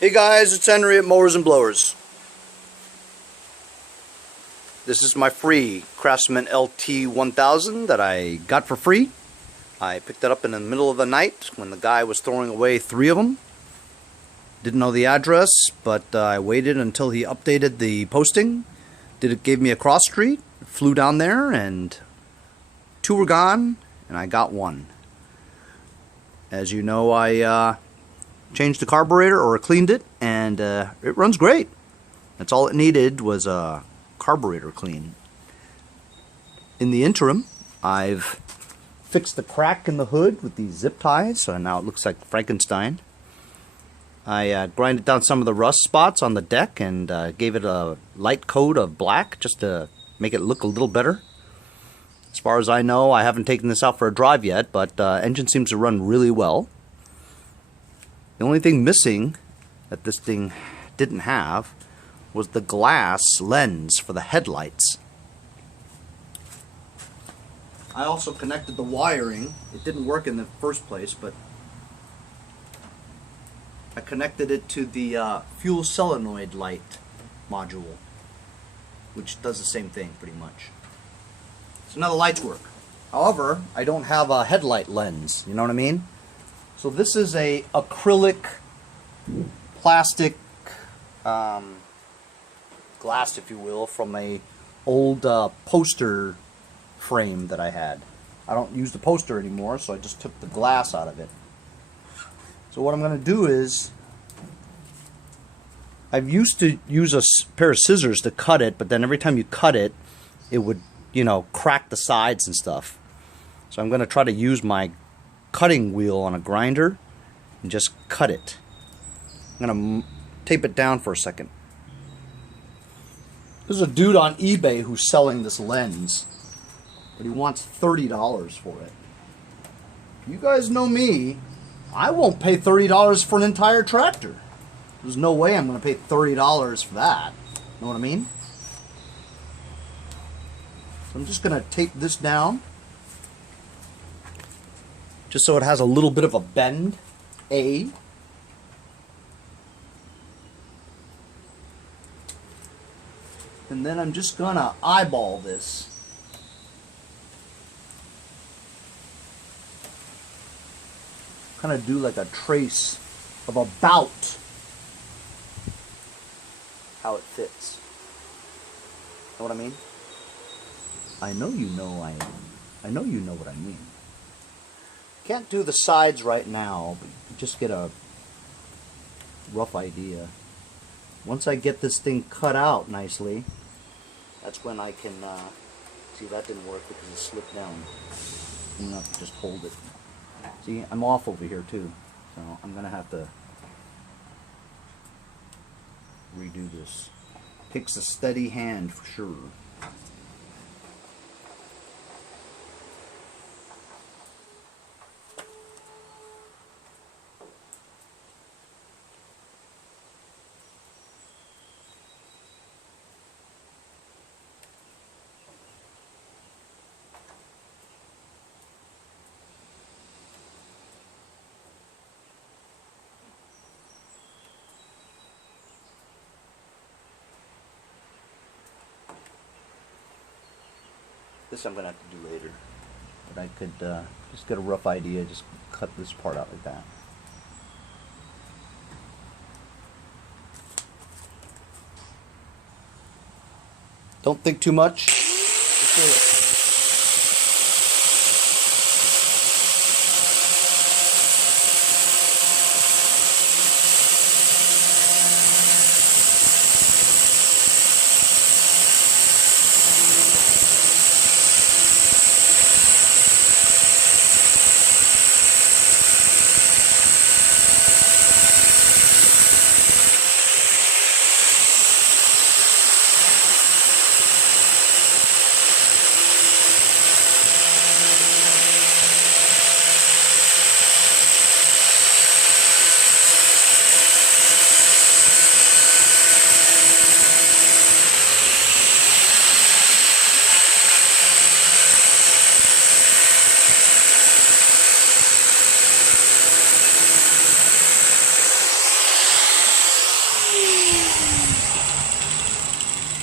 Hey guys, it's Henry at Mowers and Blowers. This is my free Craftsman LT1000 that I got for free. I picked it up in the middle of the night when the guy was throwing away 3 of them. Didn't know the address, but I waited until he updated the posting. Gave me a cross street, flew down there, and 2 were gone, and I got 1. As you know, I changed the carburetor, or cleaned it, and it runs great. That's all it needed, was a carburetor clean. In the interim, I've fixed the crack in the hood with these zip ties, so now it looks like Frankenstein. I grinded down some of the rust spots on the deck and gave it a light coat of black just to make it look a little better. As far as I know, I haven't taken this out for a drive yet, but engine seems to run really well. The only thing missing that this thing didn't have was the glass lens for the headlights. I also connected the wiring. It didn't work in the first place, but I connected it to the fuel solenoid light module, which does the same thing pretty much. So now the lights work. However, I don't have a headlight lens, you know what I mean? So this is a acrylic plastic glass, if you will, from a old poster frame that I had. I don't use the poster anymore, so I just took the glass out of it. So what I'm going to do is, I've used to use a pair of scissors to cut it, but then every time you cut it, it would, you know, crack the sides and stuff. So I'm going to try to use my cutting wheel on a grinder and just cut it. I'm going to tape it down for a second. There's a dude on eBay who's selling this lens, but he wants $30 for it. You guys know me, I won't pay $30 for an entire tractor. There's no way I'm going to pay $30 for that. Know what I mean? So I'm just going to tape this down, just so it has a little bit of a bend, and then I'm just gonna eyeball this. Kind of do like a trace of about how it fits. Know what I mean? I know you know I know you know what I mean. Can't do the sides right now, but you just get a rough idea. Once I get this thing cut out nicely, that's when I can see, that didn't work because it slipped down. I'm gonna have to just hold it. See, I'm off over here too, so I'm gonna have to redo this. Takes a steady hand for sure. This I'm going to have to do later, but I could just get a rough idea, just cut this part out like that. Don't think too much. Just do it.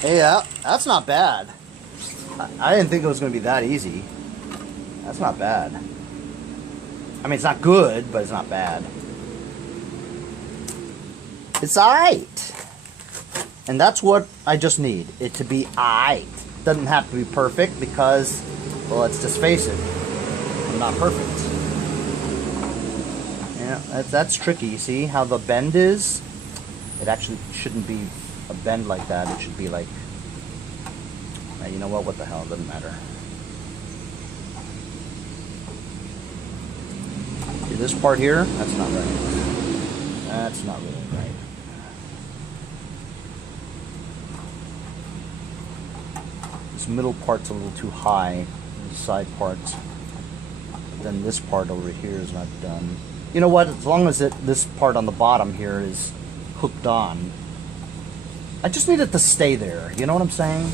Yeah, that's not bad. I didn't think it was going to be that easy. That's not bad. I mean, it's not good, but it's not bad. It's alright. And that's what I just need. It to be alright. Doesn't have to be perfect because, well, let's just face it. I'm not perfect. Yeah, that's tricky. You see how the bend is? It actually shouldn't be a bend like that. It should be like, you know what the hell, it doesn't matter. See this part here? That's not right. That's not really right. This middle part's a little too high. The side parts. Then this part over here is not done. You know what? As long as this part on the bottom here is hooked on. I just need it to stay there. You know what I'm saying?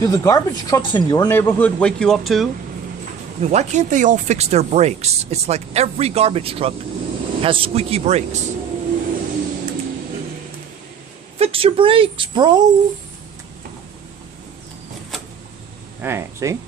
Do the garbage trucks in your neighborhood wake you up too? I mean, why can't they all fix their brakes? It's like every garbage truck has squeaky brakes. Fix your brakes, bro! Alright, see?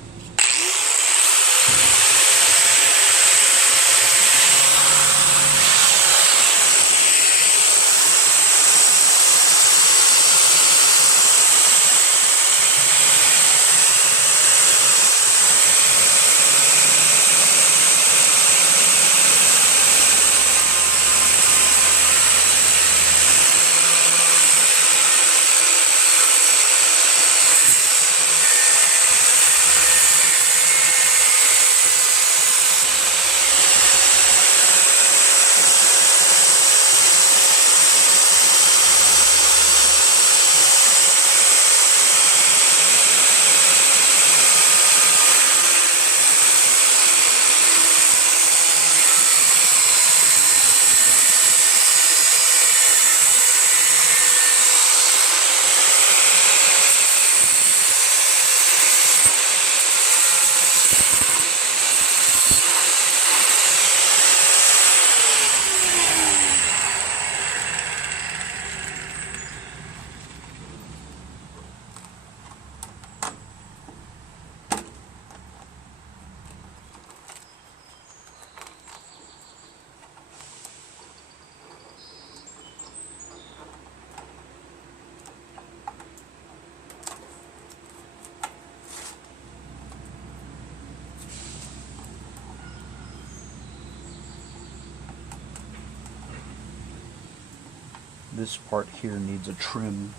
This part here needs a trim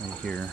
right here.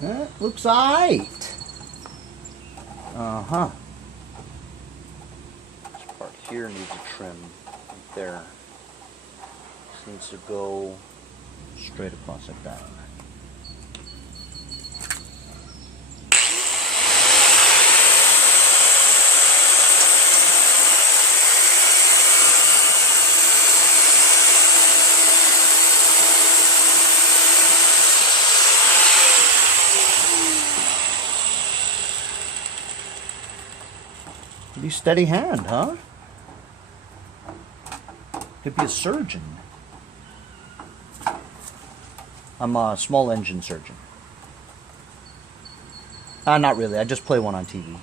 That looks alright. Uh-huh. This part here needs a trim. Right there. This needs to go straight across like that. Pretty steady hand, huh? Could be a surgeon. I'm a small engine surgeon. Not really. I just play one on TV.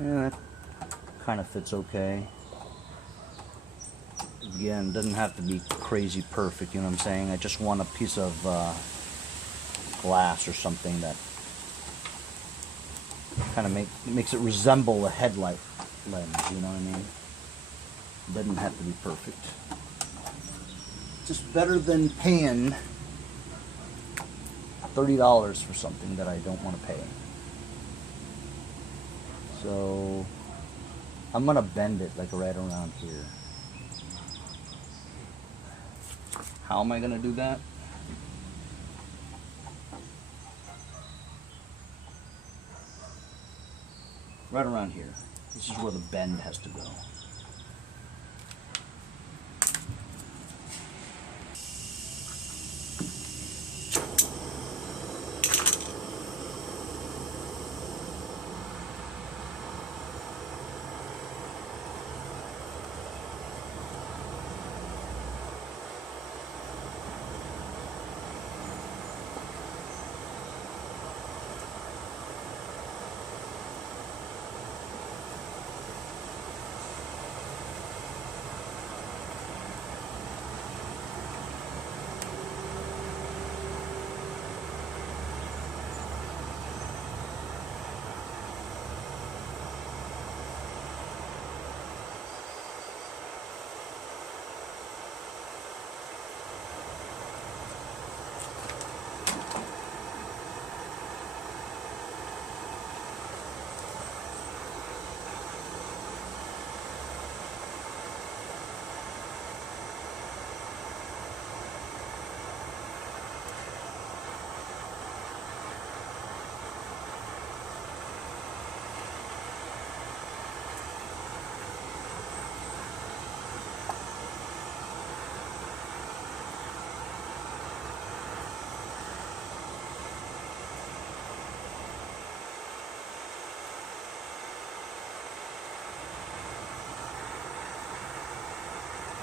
Yeah, that kind of fits okay. Again, doesn't have to be crazy perfect, you know what I'm saying? I just want a piece of glass or something that kind of makes it resemble a headlight lens, you know what I mean? It doesn't have to be perfect. Just better than paying $30 for something that I don't want to pay. So I'm gonna bend it like right around here. How am I gonna do that? Right around here. This is where the bend has to go.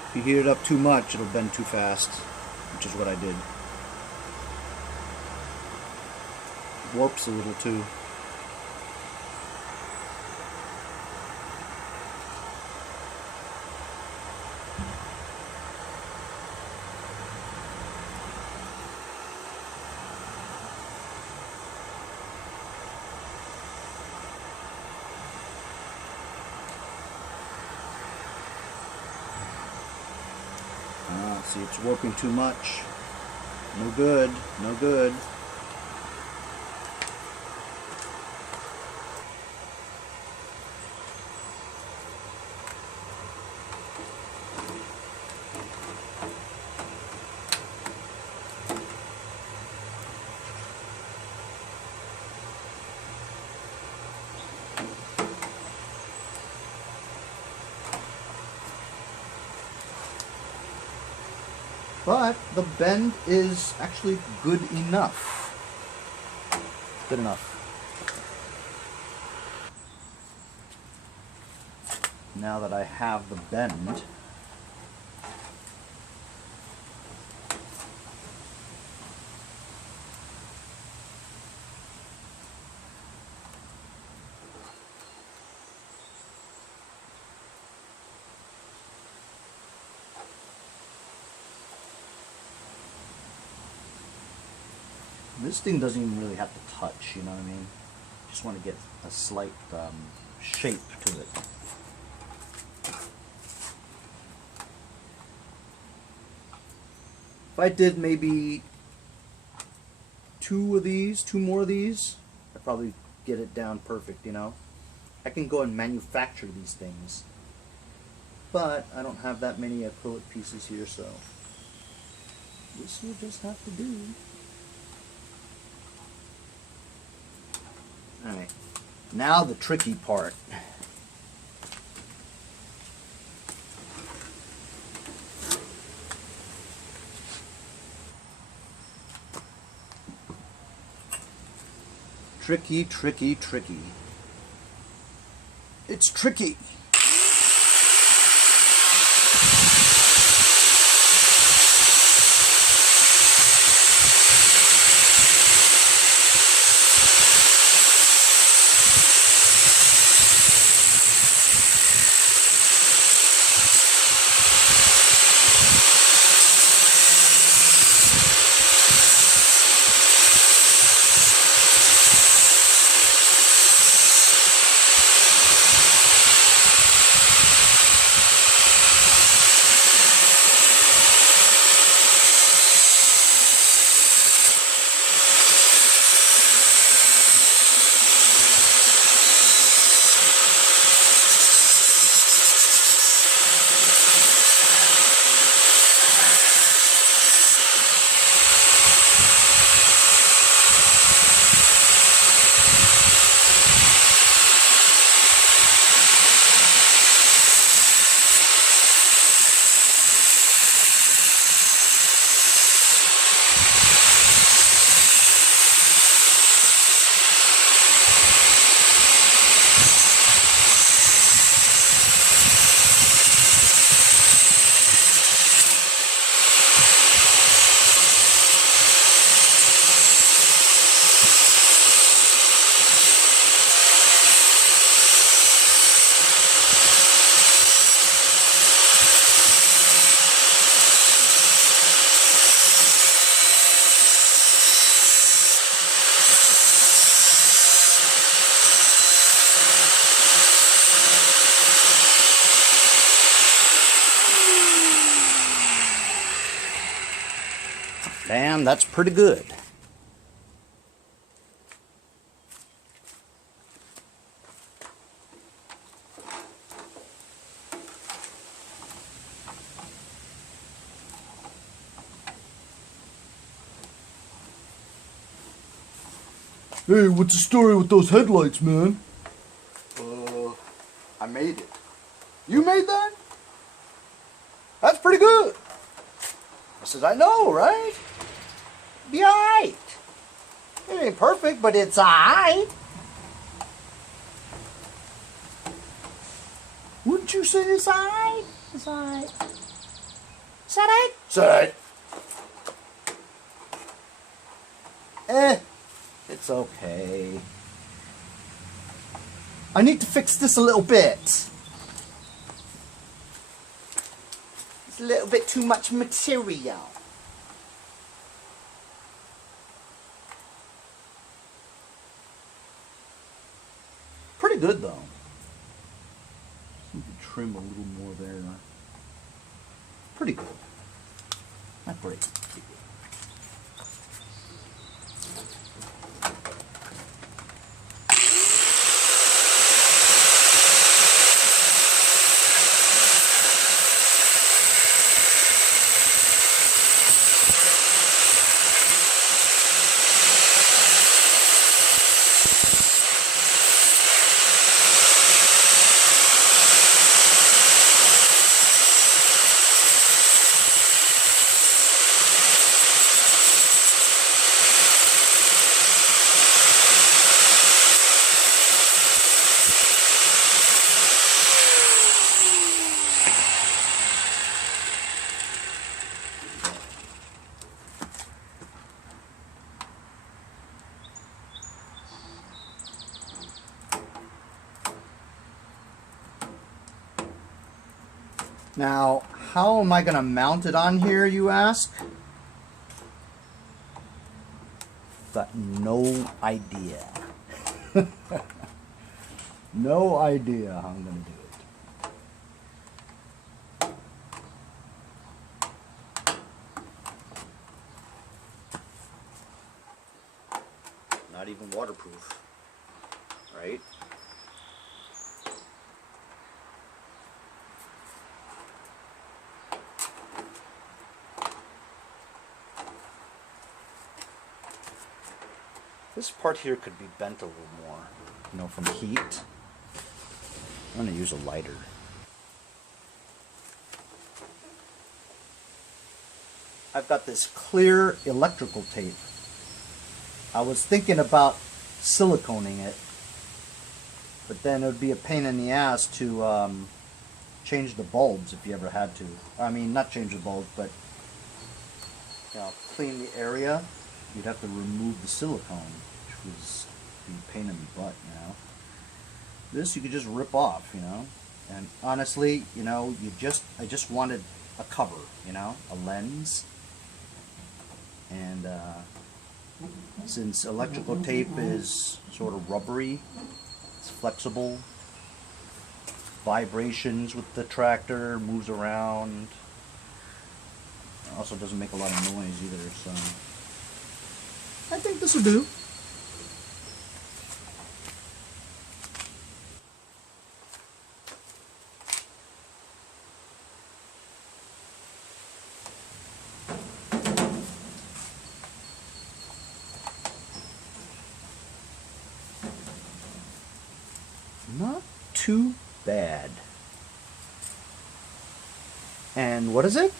If you heat it up too much, it'll bend too fast, which is what I did. It warps a little too. See, it's warping too much. No good, no good. But the bend is actually good enough. Good enough. Now that I have the bend, this thing doesn't even really have to touch, you know what I mean? Just want to get a slight shape to it. If I did maybe two more of these, I'd probably get it down perfect, you know? I can go and manufacture these things. but I don't have that many acrylic pieces here, so this will just have to do. Alright, now the tricky part. Tricky, tricky, tricky. It's tricky. Damn, that's pretty good. Hey, what's the story with those headlights, man? I made it. You made that? That's pretty good. I says, I know, right? Be alright. It ain't perfect, but it's alright. Wouldn't you say it's alright? It's alright. It's alright? It's alright. It's okay. I need to fix this a little bit. It's a little bit too much material. Pretty good though. You could trim a little more there. Pretty good. Not great. Now, how am I going to mount it on here, you ask? Got no idea. No idea how I'm going to do it. Not even waterproof, right? This part here could be bent a little more, you know, from heat. I'm going to use a lighter. I've got this clear electrical tape. I was thinking about siliconing it, but then it would be a pain in the ass to change the bulbs if you ever had to. I mean, not change the bulbs, but you know, clean the area. You'd have to remove the silicone, which was a pain in the butt, you know. This you could just rip off, you know. And honestly, you know, I just wanted a cover, you know, a lens. And since electrical tape is sort of rubbery, it's flexible, vibrations with the tractor, moves around, also doesn't make a lot of noise either, so I think this will do. Not too bad. And what is it?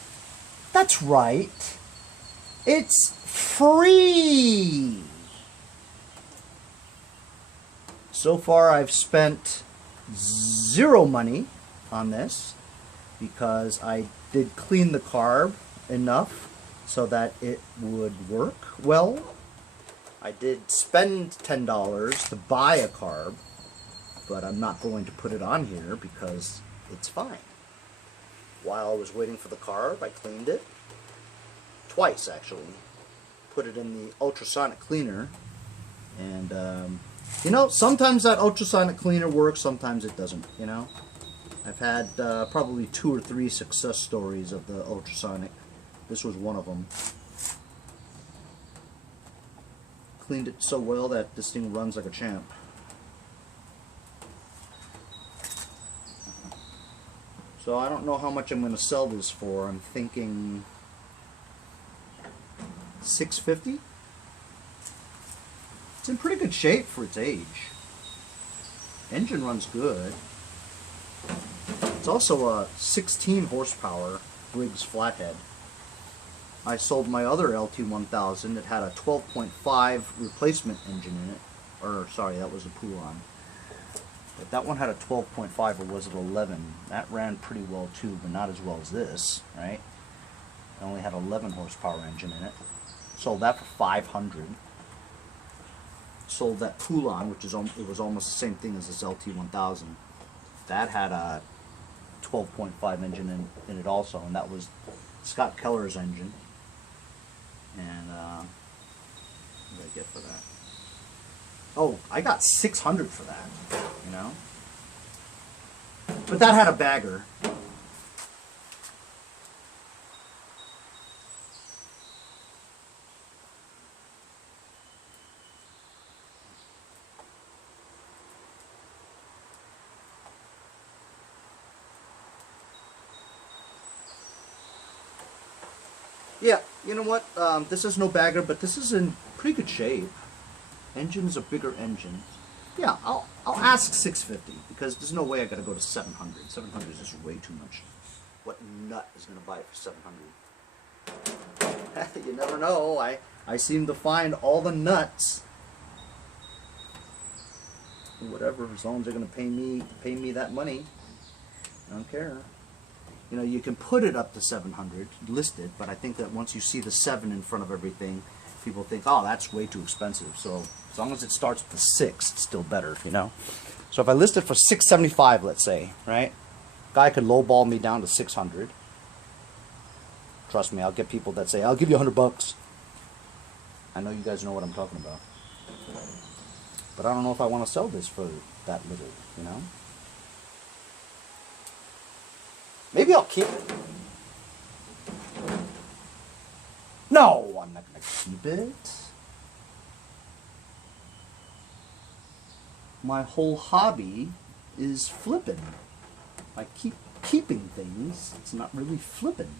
That's right. It's free. So far I've spent zero money on this because I did clean the carb enough so that it would work well. I did spend $10 to buy a carb, but I'm not going to put it on here because it's fine. While I was waiting for the carb, I cleaned it. Twice, actually. Put it in the ultrasonic cleaner. And, you know, sometimes that ultrasonic cleaner works, sometimes it doesn't, you know. I've had probably 2 or 3 success stories of the ultrasonic. This was one of them. Cleaned it so well that this thing runs like a champ. So I don't know how much I'm going to sell this for. I'm thinking $650. It's in pretty good shape for its age. Engine runs good. It's also a 16 horsepower Briggs flathead. I sold my other LT1000. It had a 12.5 replacement engine in it. Or sorry, that was a Poulon. But that one had a 12.5, or was it 11? That ran pretty well too, but not as well as this, right? It only had 11 horsepower engine in it. Sold that for $500. Sold that Poulon, which is it was almost the same thing as this LT1000. That had a 12.5 engine in it also, and that was Scott Keller's engine. And what did I get for that? Oh, I got $600 for that, you know? But that had a bagger. Yeah, you know what? This is no bagger, but this is in pretty good shape. Engine's a bigger engine. Yeah, I'll ask $650 because there's no way I gotta go to $700. $700 is just way too much. What nut is gonna buy it for $700? You never know. I seem to find all the nuts. Whatever, as long as they're gonna pay me that money, I don't care. You know, you can put it up to 700 listed, but I think that once you see the 7 in front of everything, people think, oh, that's way too expensive. So as long as it starts with the 6, it's still better, you know. So if I list it for $675, let's say, right? Guy could lowball me down to $600. Trust me, I'll get people that say, I'll give you $100. I know you guys know what I'm talking about. But I don't know if I want to sell this for that little, you know. Maybe I'll keep it. No, I'm not going to keep it. My whole hobby is flipping. I keep keeping things. It's not really flipping.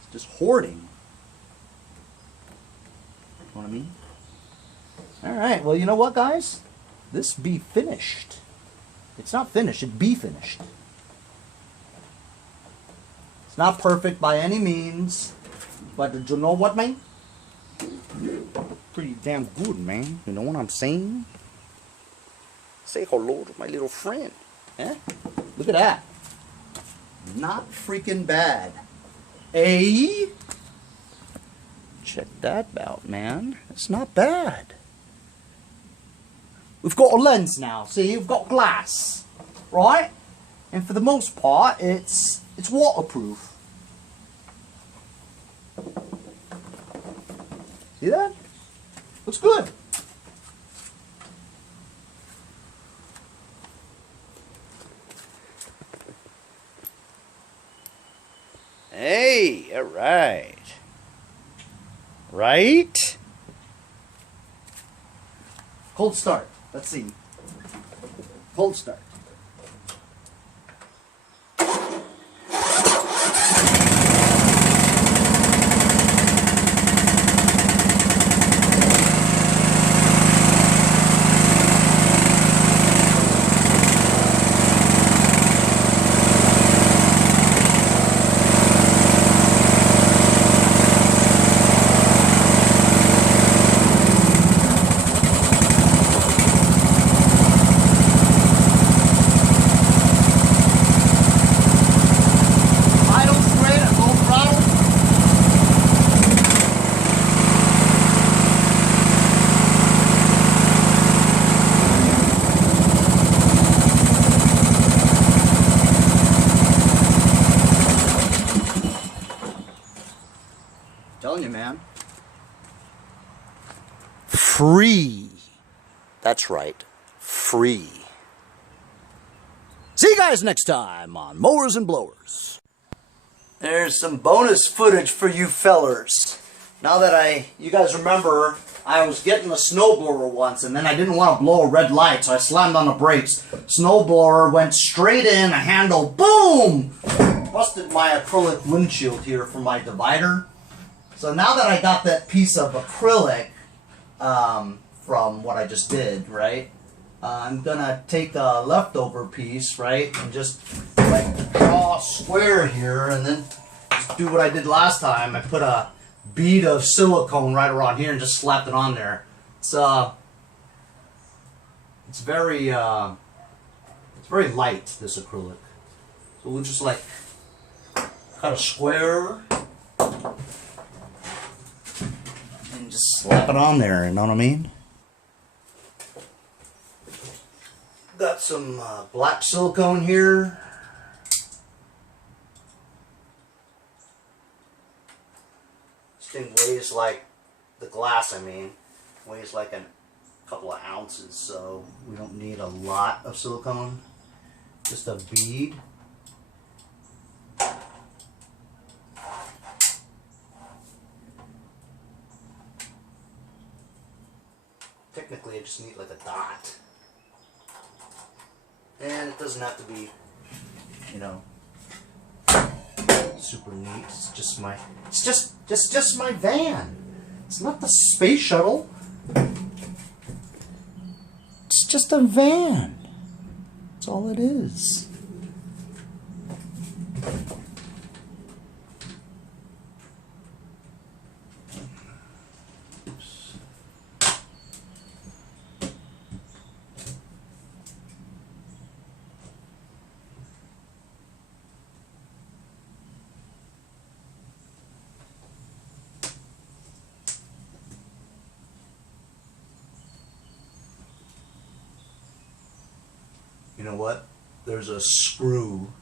It's just hoarding. You know what I mean? Alright, well, you know what, guys? This be finished. It's not finished, it be finished. It's not perfect by any means, but you know what, man? Pretty damn good, man. You know what I'm saying? Say hello to my little friend. Eh? Look at that. Not freaking bad. Eh? Check that out, man. It's not bad. We've got a lens now. See, we've got glass, right? And for the most part, it's waterproof. See that? Looks good. Hey, all right. Right? Cold start. Let's see. Cold start. Telling you, man. Free. That's right. Free. See you guys next time on Mowers and Blowers. There's some bonus footage for you fellers. Now that you guys remember, I was getting a snowblower once, and then I didn't want to blow a red light, so I slammed on the brakes. Snowblower went straight in, a handle, boom! Busted my acrylic windshield here for my divider. So now that I got that piece of acrylic from what I just did, right, I'm gonna take a leftover piece, right, and just like draw a square here, and then just do what I did last time. I put a bead of silicone right around here and just slapped it on there. It's very light, this acrylic. So we'll just like cut a square and just slap it on there, you know what I mean? Got some black silicone here. This thing weighs like, the glass I mean, weighs like a couple of ounces, so we don't need a lot of silicone. Just a bead. Technically I just need like a dot. And it doesn't have to be, you know, super neat. It's just my, it's just my van. It's not the space shuttle. It's just a van. That's all it is. You know what? There's a screw.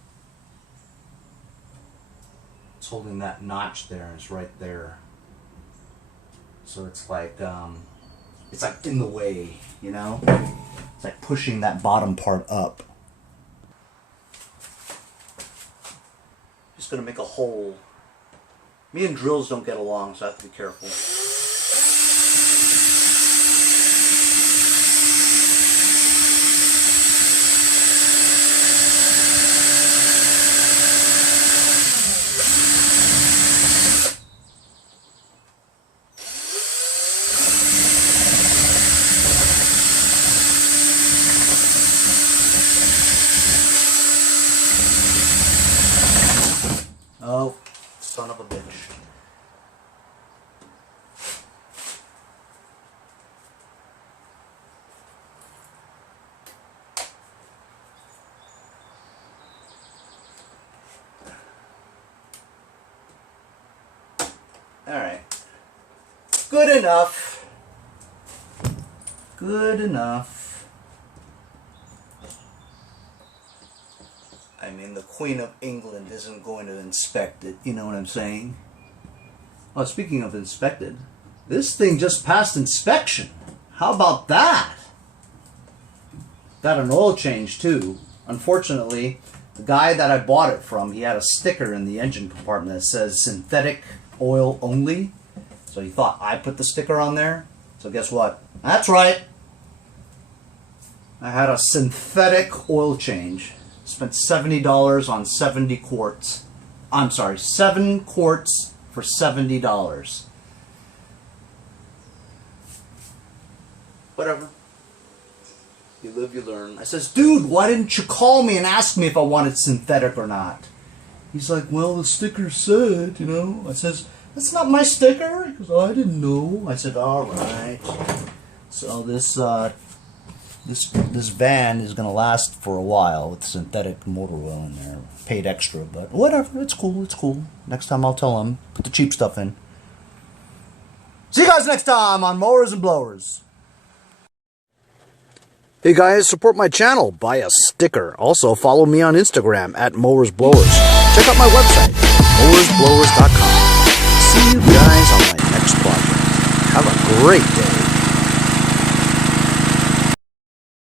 It's holding that notch there, and it's right there. So it's like in the way, you know? It's like pushing that bottom part up. Just gonna make a hole. Me and drills don't get along, so I have to be careful. Alright. Good enough. Good enough. I mean, the Queen of England isn't going to inspect it, you know what I'm saying? Oh, speaking of inspected, this thing just passed inspection. How about that? Got an oil change too. Unfortunately, the guy that I bought it from, he had a sticker in the engine compartment that says synthetic oil only. So he thought I put the sticker on there. So guess what? That's right. I had a synthetic oil change. Spent $70 on 70 quarts. I'm sorry, 7 quarts for $70. Whatever. You live, you learn. I says, dude, why didn't you call me and ask me if I wanted synthetic or not? He's like, well, the sticker said, you know. I says, that's not my sticker. He goes, oh, I didn't know. I said, all right. So this van is going to last for a while with synthetic motor oil in there. Paid extra, but whatever. It's cool. It's cool. Next time I'll tell him. Put the cheap stuff in. See you guys next time on Mowers and Blowers. Hey guys, support my channel. Buy a sticker. Also, follow me on Instagram at Mowers Blowers. Check out my website, mowersblowers.com. See you guys on my next project. Have a great day.